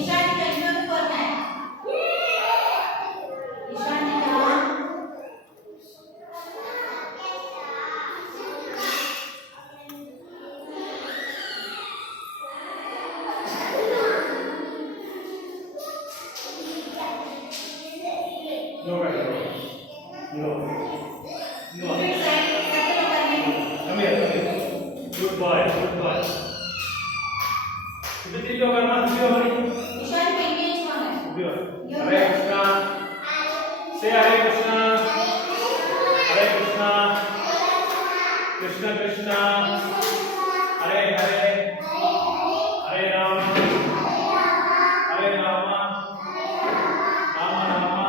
ईशानी का इन्होंने करना है ईशानी का No, right. No. No. Come here, come here. Good boy, good boy. Ibitri ko karna, video hari. Ishani का इमेज कौन है Video. Hare Krishna. Say Hare Krishna. Hare Krishna. Krishna Krishna. Hare Hare. Hare Rama. Hare Rama. Rama Rama.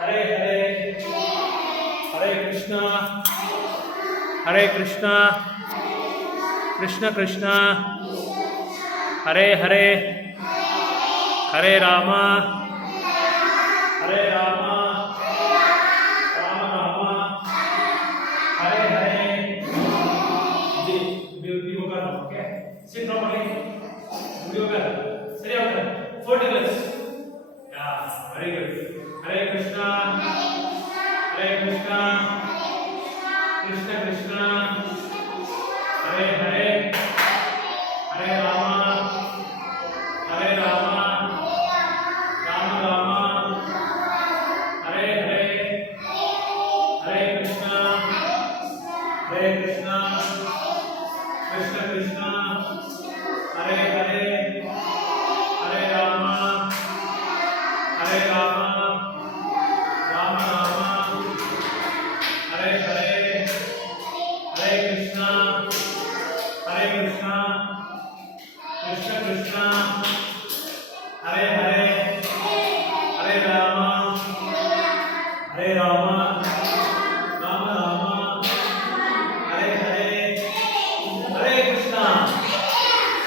Hare Hare. Hare Krishna. Hare Krishna. Krishna Krishna. Hare Hare. Hare Rama. Hare Rama. Rama Rama. Hare Hare. Video kar, okay? Sit properly. Video kar. Sit down. 40 minutes. Yeah, very good. Hare Krishna. Hare Krishna. Krishna Krishna. Hare Hare. Hare Rama. Hare Rama. Rama Rama. Hare Hare. Hare Krishna. Hare Krishna. Krishna Krishna. Hare Hare. Hare Rama. Hare Rama. Rama Rama. Hare Hare. Hare Krishna. Hare Krishna. Krishna Krishna. Hare Hare. Hare Rama. Hare Rama. Rama Rama. Hare Hare. Hare Krishna.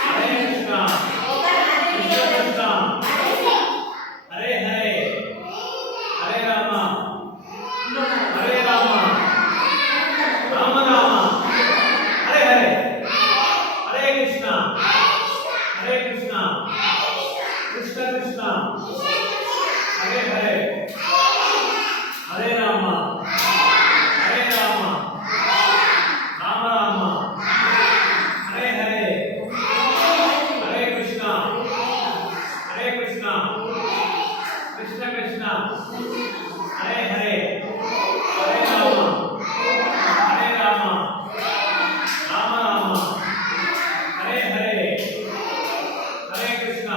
Hare Krishna. Krishna Krishna. Hare Hare. Hare Rama. Hare Rama. Rama Rama. Hare Hare. Hare Krishna. Hare Krishna. Krishna Krishna. Hare Hare. Hare Rama. Hare Rama. Rama Rama. Hare Hare. Hare Krishna. Hare Krishna. Krishna Krishna. Hare Hare. Hare Rama. Hare Rama. Rama Rama. Hare Hare. Hare Krishna.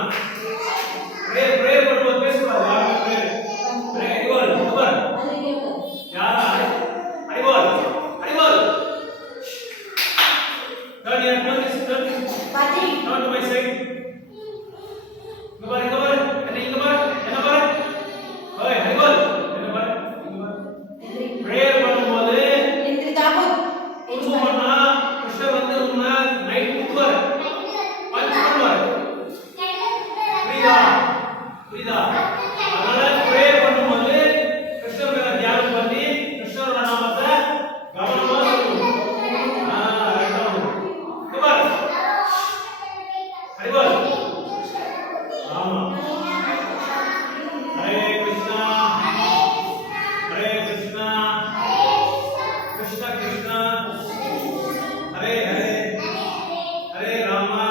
Pray, pray for both best for God. Pray. Pray. Hare Bol. Yara. Hare Bol. Hare Bol. Turn here. Turn this. Turn this. Turn to my side. Gabar. Gabar. Gabar. Gabar. Hey, Hare Bol. Gabar. Gabar. Prayer பண்ணும்போது குரு பண்ணா கிருஷ்ணர் வந்து உன்னை night குத்துவார் punch பண்ணுவார் புரியுதா புரியுதா அதனால prayer பண்ணும்போது கிருஷ்ணர் மேல தியானம் பண்ணி கிருஷ்ணரோட நாமத்தை கவனமா சொல்லணும் கமான் ஹரி போல் ஆமா Hare Krishna Hare Krishna Krishna Krishna. Hare Hare. Hare Rama.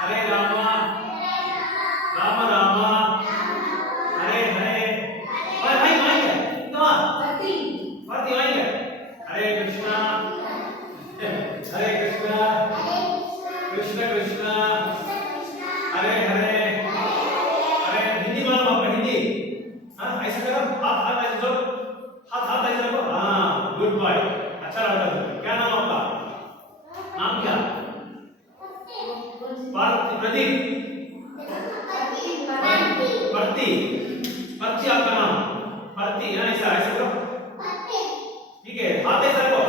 Hare Rama. Rama Rama. Hare Hare. Bhai bhai bhai. Come on. Bhati bhai. Hare Krishna. Hare Krishna. Krishna Krishna. Hare Hare. Hare Hindi मालूम आपको हिंदी? हाँ ऐसा करो हाथ हाथ ऐसे जोड़ हाथ हाथ ऐसे रखो हाँ गुड बॉय अच्छा रहा था क्या नाम आपका नाम क्या प्रदीप प्रति प्रति आपका नाम प्रति हाँ ऐसा ऐसा करो ठीक है हाथ ऐसा रखो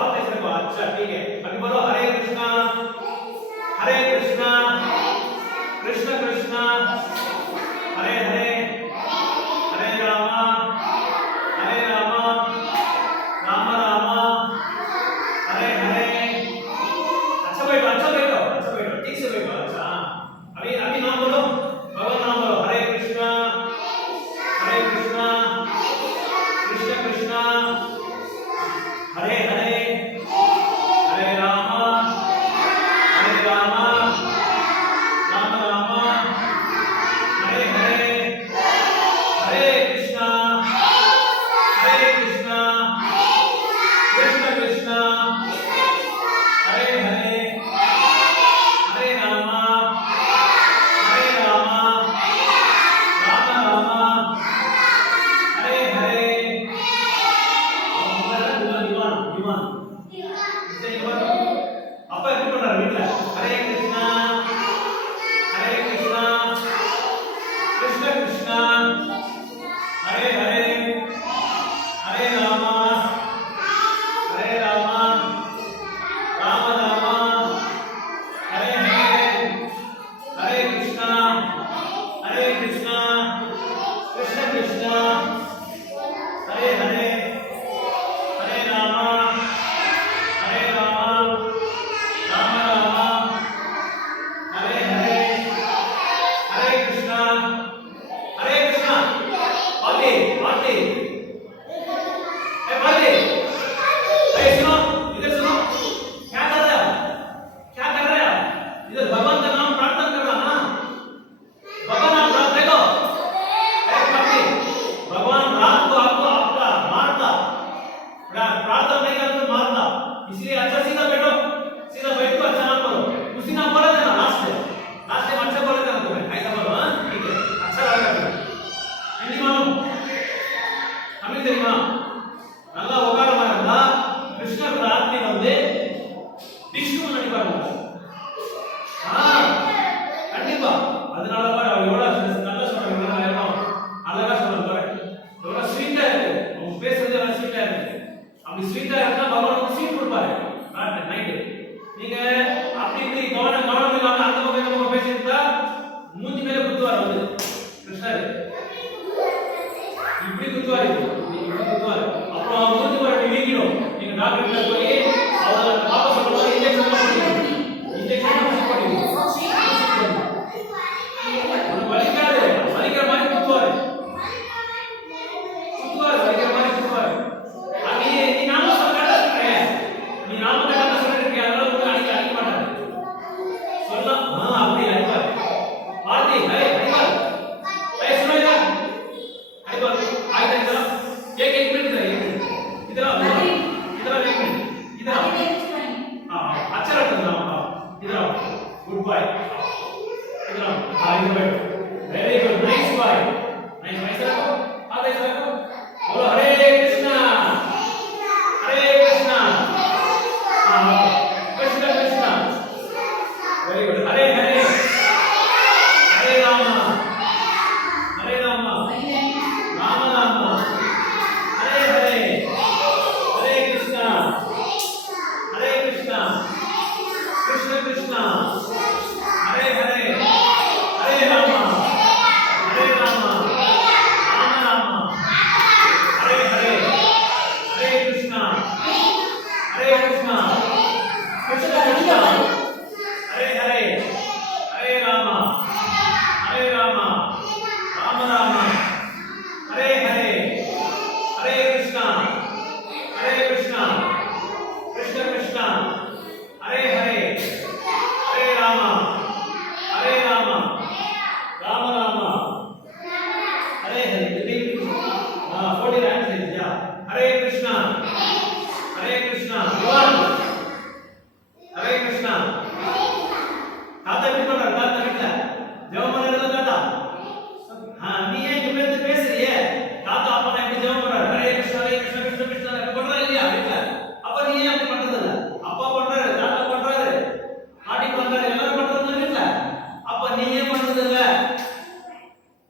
अच्छा ठीक है अभी बोलो हरे कृष्णा कृष्ण कृष्णा हरे हरे हरे रामा राम राम हरे हरे अच्छा बैठो ठीक से बैठो अच्छा अभी अभी पार्टी है हरिबल ए सुनो इधर हरिबल आइए इधर एक मिनट इधर आओ इधर आओ एक मिनट इधर आओ हां अच्छा लगता है ना इधर आओ गुड बाय इधर आओ हां इधर बैठो very good nice boy nice boy sir हाथ ऐसे रखो बोलो हरे कृष्णा हां कृष्ण कृष्ण वेरी गुड हरे हरे हरे राम राम राम हरे हरे हरे कृष्ण कृष्ण कृष्ण हरे हरे हरे राम राम राम हरे हरे हरे कृष्ण कृष्ण कृष्ण हरे हरे हरे राम राम राम हरे हरे हरे कृष्ण कृष्ण कृष्ण हरे हरे हरे राम राम राम हरे हरे हां 40 रैंक्स है क्या हरे कृष्ण वन हरे कृष्ण ताता बिटोड़ा ताता बिटला जवाब मारला ताता हां நீ ஏன் இப்படி வந்து பேசுறியே தாத்தா அப்பா எப்படி ஜெபம் பண்றாரு ஹரே கிருஷ்ண கிருஷ்ண கிருஷ்ண அப்படி பண்றாரு இல்லையா வீட்ல அப்ப நீ ஏன் அப்படி பண்றது இல்ல அப்பா பண்றாரு தாத்தா பண்றாரு பாட்டி பண்றாரு எல்லாரும் பண்றது வீட்ல அப்ப நீ ஏன் பண்றது இல்ல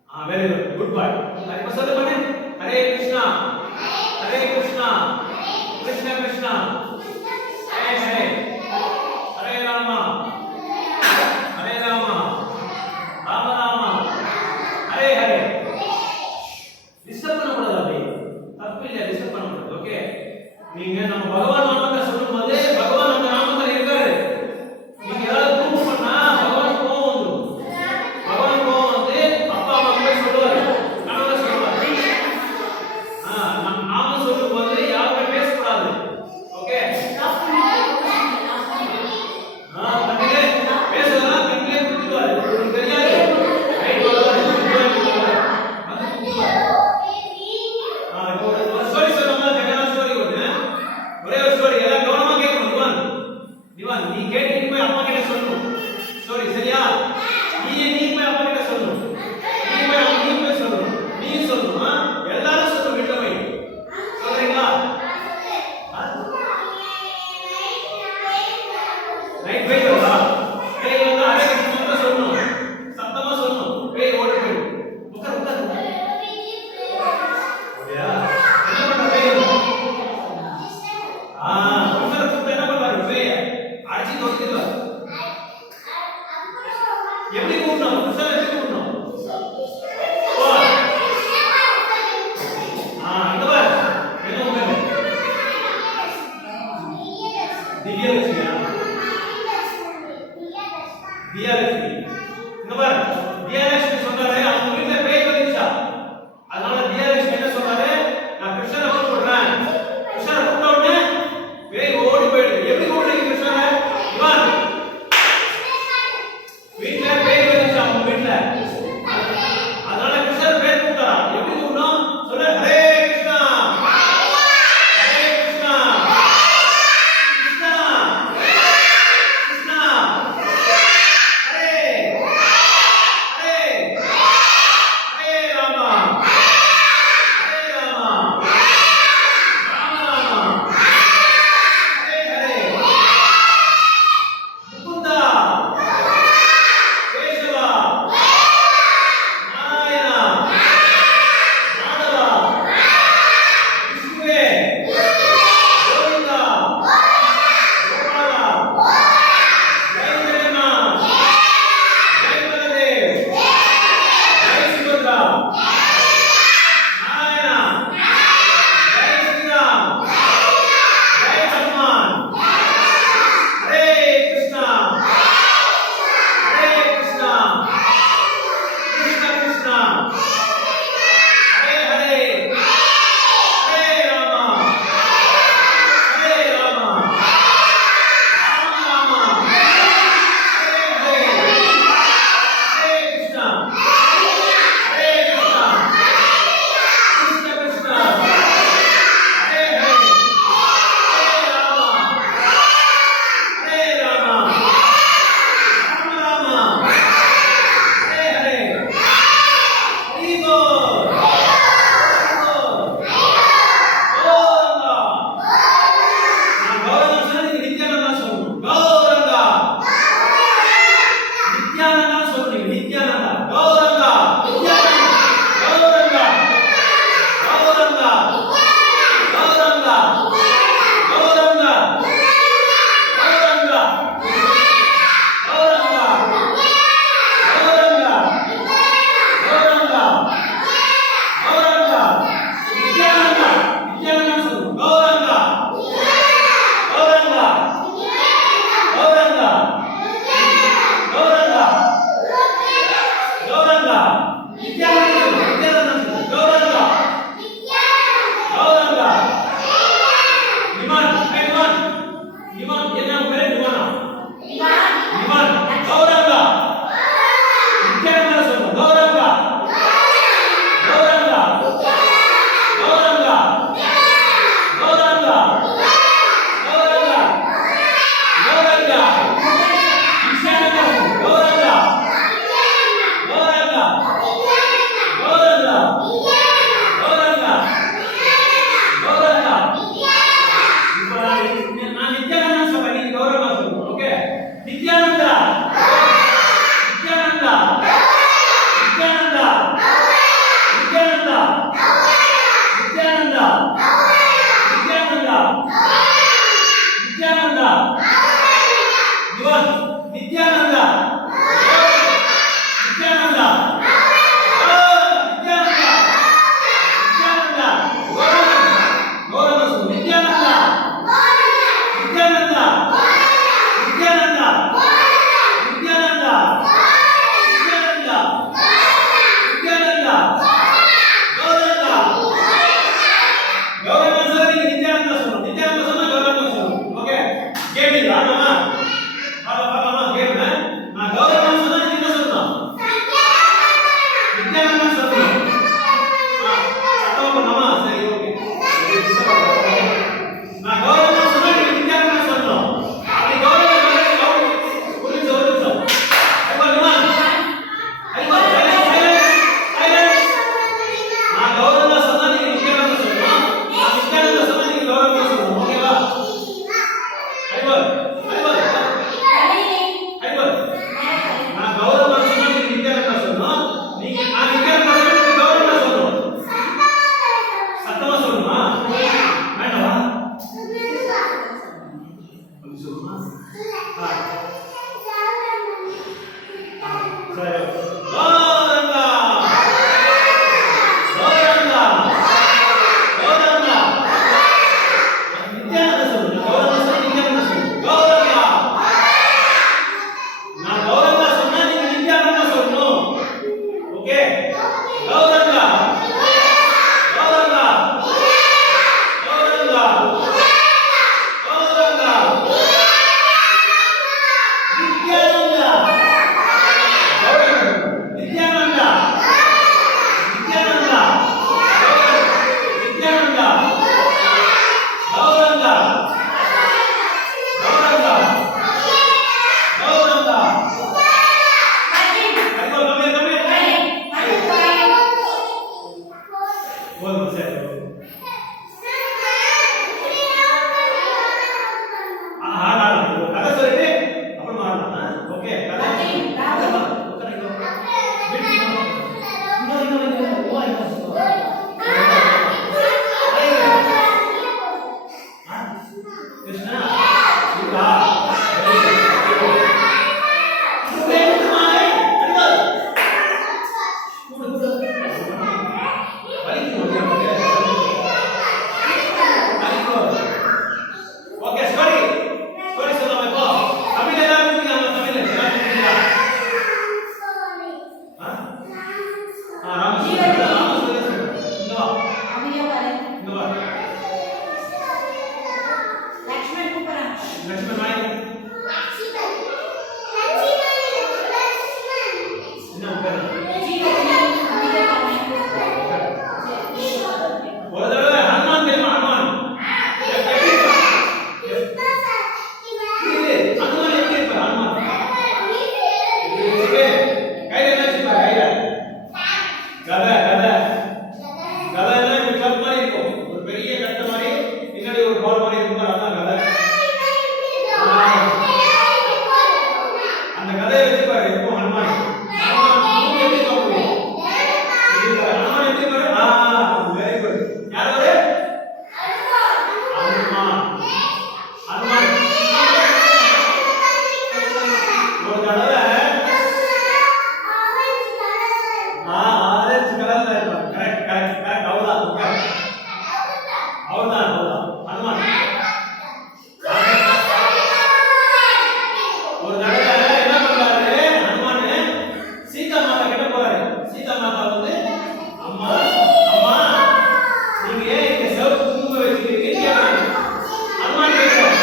வெரி குட் பாய் இப்ப சொல்லு பண்ணு ஹரே கிருஷ்ண कृष्ण कृष्ण हरे हरे हरे राम राम राम हरे हरे डिस्टर्ब பண்ணக்கூடாது அப்படி தப்பு இல்ல டிஸ்டர்ப் பண்ணக்கூடாது ஓகே நீங்க நம்ம பகவான் நாமத்தை சொல்லும்போது பகவான் அந்த நாமத்துல இருக்காரு நீங்க ஏதாவது ப்ரூஃப் பண்ணா பகவான் கோவம் வந்துரும் பகவான் கோவம் வந்து அப்பா அம்மா போய் சொல்லுவாரு கனவுல சொல்லுவாரு நம்ம நாம சொல்லும்போது யாருமே பேசக்கூடாது ஓகே பண்ணிலே பேசலாம் பண்ணிலே குடிவாரு உங்களுக்கு தெரியாது ரைட் வராது அது குடிவாரு ஒரு ஸ்டோரி சொல்லுங்க ஜெகனா ஸ்டோரி ஒரே ஒரு ஸ்டோரி எல்லாம் கவனமா கேட்கணும் திவான் நீ கேட்டிட்டு போய் அப்பா கிட்ட சொல்லணும் ஸ்டோரி சரியா நீ போய் அப்பா கிட்ட சொல்லணும் நீ போய் சொல்லணும் நீ சொல்லணும் எல்லாரும் சொல்லணும் வீட்ல போய் சொல்றீங்களா ரைட் போய் வரா பேய் வந்து ஹரே கிருஷ்ணா சொல்லணும் சத்தமா சொல்லணும் பேய் ஓடி போய் உட்கார் அப்படியா என்ன பண்ற பேய் உட்கார் கூப்பிட்டு என்ன பண்றாரு பேய் அடிச்சு தோத்துறாரு எப்படி கூப்பிடணும் கிருஷ்ணா எப்படி கூப்பிடணும் இந்த பாரு என்ன உங்க திவ்யலட்சுமியா திவ்யலட்சுமி இந்த பாரு திவ்யலட்சுமி சொல்றாரு அவங்க வீட்ல பேய் வந்துச்சா அதனால திவ்யலட்சுமி என்ன சொல்றாரு நான் கிருஷ்ணனை கூப்பிடுறேன் கிருஷ்ணனை கூப்பிட்ட உடனே பேய் ஓடி போயிடுது எப்படி கூப்பிடுறீங்க கிருஷ்ணனை இவன் வீட்ல பேய் வந்துச்சா அவங்க வீட்ல அதனால கிருஷ்ணர் பேர் கூப்பிட்டாரா எப்படி கூப்பிடணும் சொல்லு ஹரே கிருஷ்ணா கிருஷ்ணா ஹரே ஹரே ஹரே ராமா ஹரே ராமா ராம ராமா ஹரே ஹரே முகுந்தா ನಿತ್ಯಾನಂದ சொல்றீங்க ನಿತ್ಯಾನಂದ ಗೌರಂಗ ನಿತ್ಯಾನಂದ ಗೌರಂಗ ಗೌರಂಗ ಗೌರಂಗ ಗೌರಂಗ ಗೌರಂಗ ಗೌರಂಗ ಗೌರಂಗ ಗೌರಂಗ ಗೌರಂಗ ನಿತ್ಯಾನಂದ ನಿತ್ಯಾನಂದ சொல்றீங்க ಗೌರಂಗ ಗೌರಂಗ ಗೌರಂಗ ಗೌರಂಗ ಗೌರಂಗ ನಿತ್ಯಾನಂದ ನಿತ್ಯಾನಂದ ಗೌರಂಗ ಗೌರಂಗ ನಿಮಾನ್ ನಿಮಾನ್ ನಿಮಾನ್ ಏನ ಬೇರೆ ನಿಮಾನ ನಿಮಾನ್ ಗೌರಂಗ ನಿತ್ಯಾನಂದ ಸ್ವಲ್ಪ ಗೌರಂಗ ಗೌರಂಗ ಗೌರಂಗ ಗೌರಂಗ ಗೌರಂಗ ಗೌರಂಗ ನಿತ್ಯಾನಂದ ಗೌರಂಗ ಗೌರಂಗ ಗೌರಂಗ ಗೌರಂಗ ಗೌರಂಗ ನಾನು ನಿತ್ಯಾನಂದ ಸ್ವಲ್ಪ ನೀನು ಗೌರವ ಸ್ವಲ್ಪ ಓಕೆ ನಿತ್ಯಾನಂದ ನಿತ್ಯಾನಂದ ನಿತ್ಯಾನಂದ ನಿತ್ಯಾನಂದ ನಿತ್ಯಾನಂದ ನಿತ್ಯಾನಂದ ನಿತ್ಯಾನಂದ ನಿವಾನ್ ನಿತ್ಯಾನಂದ ನಿತ್ಯಾನಂದ ನಿತ್ಯಾನಂದ ನಿತ್ಯಾನಂದ ಗೌರವ ಸ್ವಲ್ಪ ನಿತ್ಯಾನಂದ ನಿತ್ಯಾನಂದ ನಿತ್ಯಾನಂದ ನಿತ್ಯಾನಂದ ನಿತ್ಯಾನಂದ ನಿತ್ಯಾನಂದ ಗೌರಂಗ ಗೌರಂಗ ಸರ್ ಈಗ Nityananda sir Nityananda sir Gauranga sir okay game ಇಲ್ಲ ಅಮ್ಮ ಅಮ್ಮ ಗೇಮ್ ನಾ ಗೌರಂಗ ಸರ್ ನಿನ್ನ ಸರ್ ನಿತ್ಯಾನಂದ ಸರ್ ಅಮ್ಮ ಸರಿ ಓಕೆ ನಾ ಗೌರಂಗ ಸರ್ ನಿತ್ಯಾನಂದ ಸರ್ ಅಲ್ಲಿ ಗೌರಂಗ ಪೊಲೀಸ್ ಅವರು ಸರ್ ಅಮ್ಮ ಅಮ್ಮ ಸೈಲೆನ್ಸ್ ನಾ ಗೌರಂಗ ಸರ್ ನಿತ್ಯಾನಂದ ಸರ್ ನಾ ನಿತ್ಯಾನಂದ ಸರ್ ಗೌರಂಗ ಸರ್ ಓಕೆವಾ ಐವರ್ ಐವರ್ ಐವರ್ ನಾ ಗೌರವ ಸರ್ ನಿತ್ಯಾನಂದ ಸರ್ ನೀಗೆ ಆ ನಿತ್ಯಾನಂದ ಸರ್ ಗೌರವ ಸರ್ ಸತ್ತಮ ಸರ್ ಬೇಡವಾ ಸರಿ Gauranga Gauranga Gauranga Nityananda sir Gauranga sir Nityananda sir Gauranga ನಾ ಗೌರಂಗ ಸರ್ ನೀನು ನಿತ್ಯಾನಂದ ಸರ್ ಓಕೆ ಗೌರಂಗ ಗೌರಂಗ ಗೌರಂಗ ಗೌರಂಗ ನಿತ್ಯಾನಂದ ಗೌರಂಗ இருப்பாரு எப்போ ஹனுமான் ஹனுமான் எப்படி பாப்பீங்க ஹனுமான் எப்படி பாரு வெரி குட் யார் அவரு ஹனுமான் ஹனுமான் ஒரு தடவை ஆரஞ்சு கலர்ல இருப்பாரு கரெக்ட் கரெக்ட் கரெக்ட் அவ்வளவுதான் ஓகே அவ்வளவுதான் ஹனுமான் ஒரு தடவை என்ன பண்றாரு ஹனுமான் சீதா மாதா கிட்ட போறாரு சீதா மாதா வந்து அம்மா அம்மா நீங்க ஏன் இங்க சிவப்பு குங்குமம் வச்சிருக்கீங்க ஹனுமான் கேக்குறாரு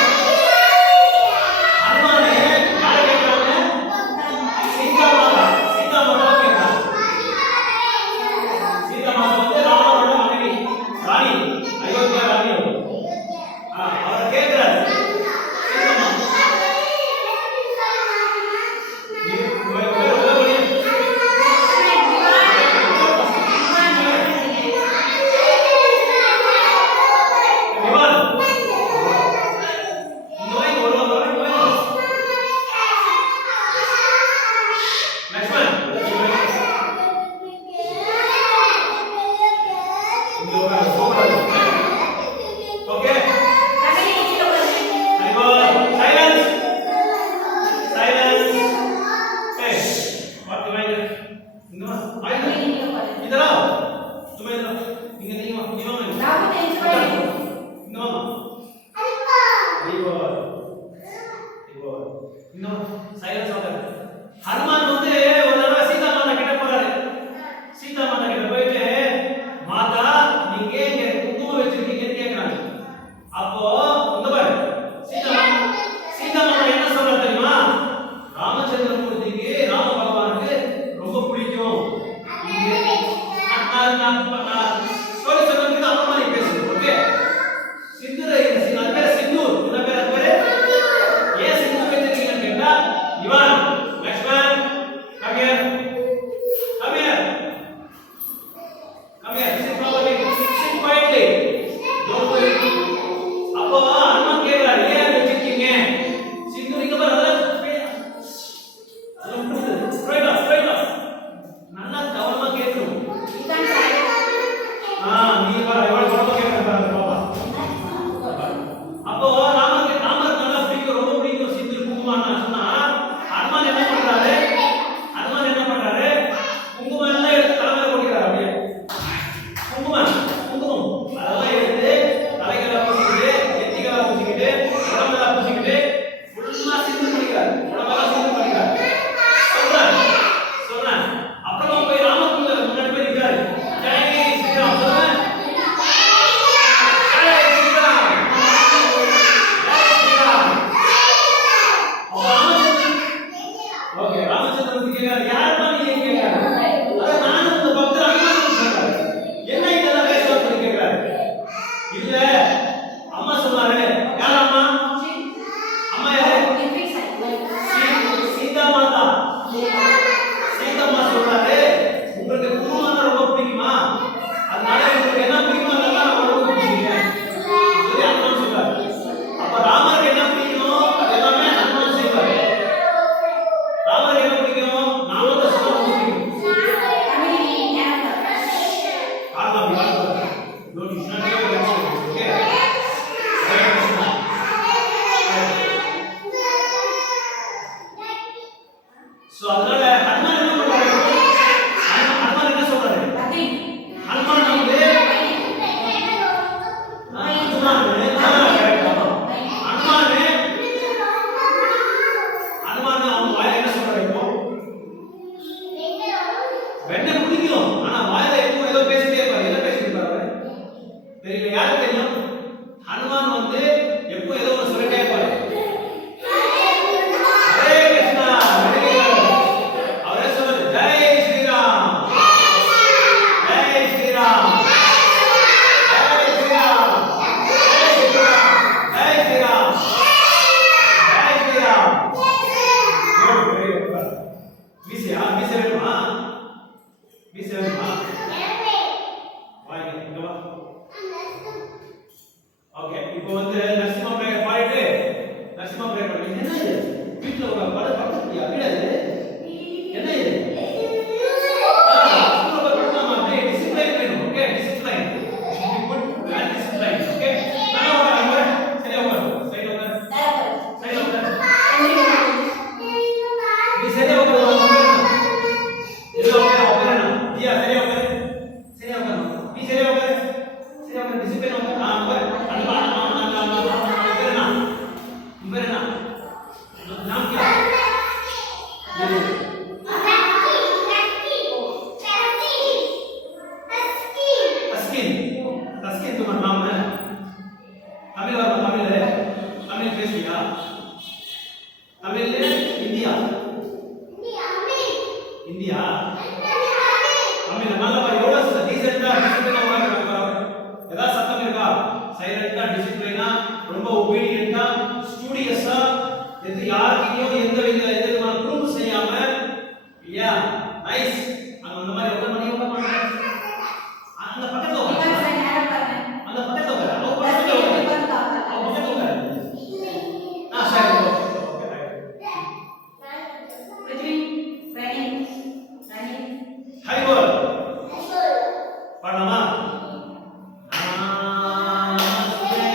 ஹனுமான் யாரை கேக்குறாங்க சீதா மாதா கேக்குறாங்க சீதா மாதா வந்து ராமரோட மனைவி ராணி அயோத்தியா ராணி அவர் கேக்குறாரு ஹனுமான் வந்து ஒரு தடவை சீதா மாதா கிட்ட போறாரு சீதா மாதா கிட்ட போயிட்டு மாதா நீங்க இங்க குங்குமம் வச்சிருக்கீங்கன்னு கேக்குறாங்க அப்போ இந்த பாரு சீதா மாதா என்ன சொல்றா தெரியுமா ராமச்சந்திரமூர்த்திக்கு ராம பகவானுக்கு ரொம்ப பிடிக்கும் ஸ்டோரி சொல்றதுக்கு அப்புறமா நீ பேசு ஓகே சிந்துரை அது பேர் சிந்தூர் என்ன பேர் அது பேரு ஏன் சிந்தூர் வச்சிருக்கீங்கன்னு கேட்டா Ivan Lakshman come here come here come here sit properly sit quietly don't worry அப்போ ஹனுமான் கேக்குறாரு ஏன் வச்சிருக்கீங்க சிந்தூர் இங்க பாரு straight up நல்லா கவனமா கேட்கணும் நீ பாரு எவ்வளவு கவனமா கேட்கறாரு பாப்பா அப்போ ராமருக்கு நல்லா பிடிக்கும் ரொம்ப பிடிக்கும் சிந்தூர் குங்குமம்னா சொன்னா ஹனுமான் என்ன பண்றாரு குங்குமம் எல்லாம் எடுத்து தலைமையில போட்டுக்கிறாரு அப்படியே குங்குமம் அதெல்லாம் எடுத்து தலைகளை பூசிக்கிட்டு நெத்திகளை பூசிக்கிட்டு உடம்பெல்லாம் பூசிக்கிட்டு ஃபுல்லா சிந்து பண்ணிக்கிறாரு உடம்பெல்லாம் சிந்து பண்ணிக்கிறாரு சொல்றேன் அப்புறமா போய் ராமகுல முன்னாடி போய் நிற்கிறாரு ஜெய் ஸ்ரீராம் சொல்றேன் ஓகே ராமச்சந்திரமூர்த்தி கேக்குறாரு யார் பண்ணி கேக்குறாரு அத நான் இந்த பக்தர் அனுமான் சொல்றாரு என்ன இதெல்லாம் பேசுற சொல்லி கேக்குறாரு இல்ல அம்மா சொன்னாரு யார் அம்மா அம்மா யாரு சீதா மாதா சீதா மாதா சொல்றாரு உங்களுக்கு குங்குமம் ரொம்ப பிடிக்குமா அதனால உங்களுக்கு என்ன பிடிக்குமோ அதெல்லாம் நான் ரொம்ப பிடிக்கிறேன் சொல்லி அனுமான் சொல்றாரு அப்ப ராமருக்கு என்ன பிடிக்குமோ அது எல்லாமே அனுமான் செய்வாரு ராமருக்கு என்ன பிடிக்கும் நாமத்தை சொல்ல பிடிக்கும் சோ அதனால ஹனுமான் என்ன பண்றாரு ஹனுமான் என்ன சொல்றாரு ஹனுமான் வந்து ஹனுமான் அவங்க வாயில என்ன சொல்றாரு இப்போ வெண்ணெய் குடிக்கும் ஆனா வாயில எப்போ ஏதோ பேசிட்டே இருப்பாரு என்ன பேசிட்டு இருப்பாரு தெரியல யாருக்கு தெரியும் ஹனுமான் வந்து எப்போ ஏதோ ஒன்று சொல்லிட்டே இருப்பாரு ஹரே கிருஷ்ணா அவரே சொல்றது ஜெய் ஸ்ரீராம் ஜெய் ஸ்ரீராம் ஜெய் ஸ்ரீராம் ஜெய் ஸ்ரீராம் ஜெய் ஸ்ரீராம் ஜெய் ஸ்ரீராம் மீசையா மீசை வேணுமா இந்தியா அமீனா நல்ல பாரு எவ்வளவு டீசென்ட்டா டிசிப்ளினா உட்கார்ந்து பாரு ஏதாவது சத்தம் இருக்கா சைலண்டா டிசிப்ளினா ரொம்ப ஒபீடியன்ட்டா ஸ்டூடியஸா எது யாருக்கையும் எந்த விதமான குறும்பு செய்யாம இல்லையா நைஸ் அந்த மாதிரி உட்கார்ந்து பண்ணி அந்த பக்கத்துல உட்காரு இவன் நேரம் பாருங்க. அந்த பக்கத்துல உட்காரு அவங்க பக்கத்துல உட்காரு அவங்க பக்கத்துல உட்காரு சரி okay right Prithvi, running, running. ஹை போல் பாடலாமா நமஸ்தே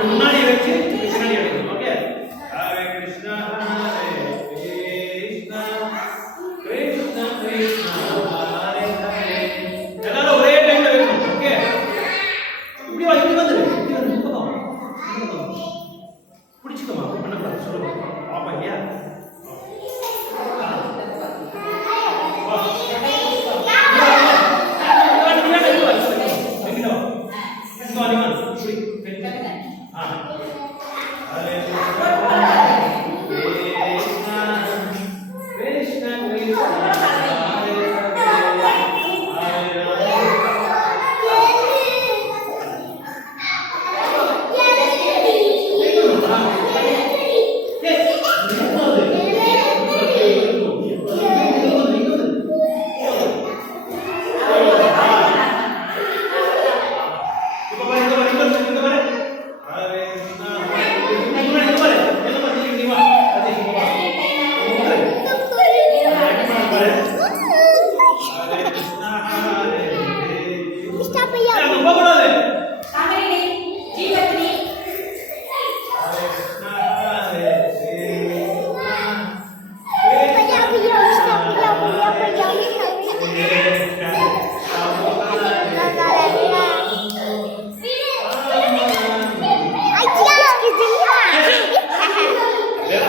முன்னாடி வச்சு பின்னாடி எடுக்கணும். ஓகே, ஹரே கிருஷ்ணா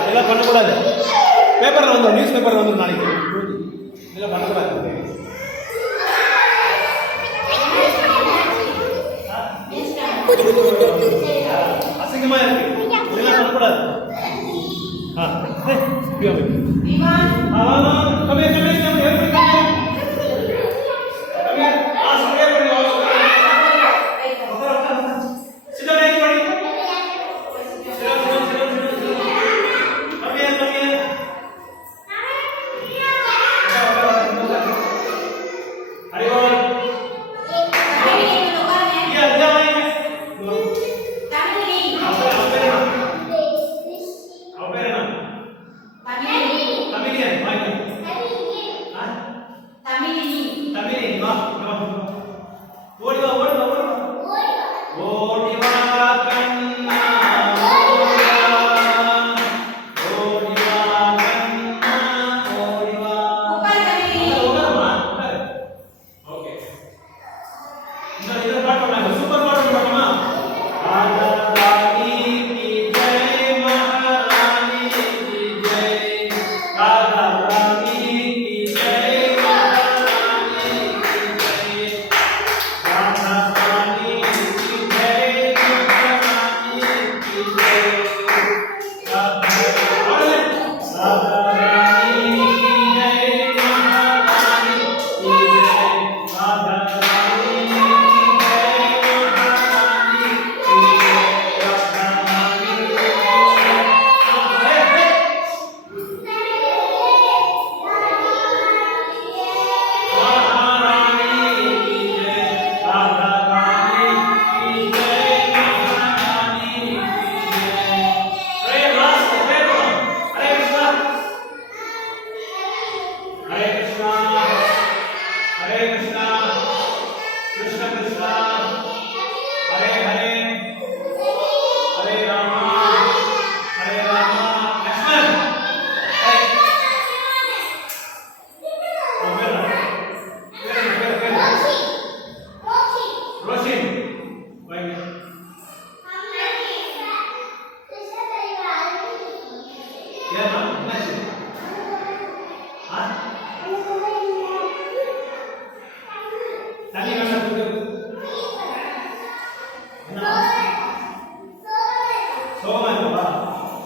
இதெல்லாம் பண்ணக்கூடாது. பேப்பரில் வந்துடும், நியூஸ் பேப்பரில் வந்துடும் நாளைக்கு. இதெல்லாம் பண்ணக்கூடாது. அசிங்கமா இருக்கு, இதெல்லாம் பண்ணக்கூடாது.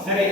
சரி.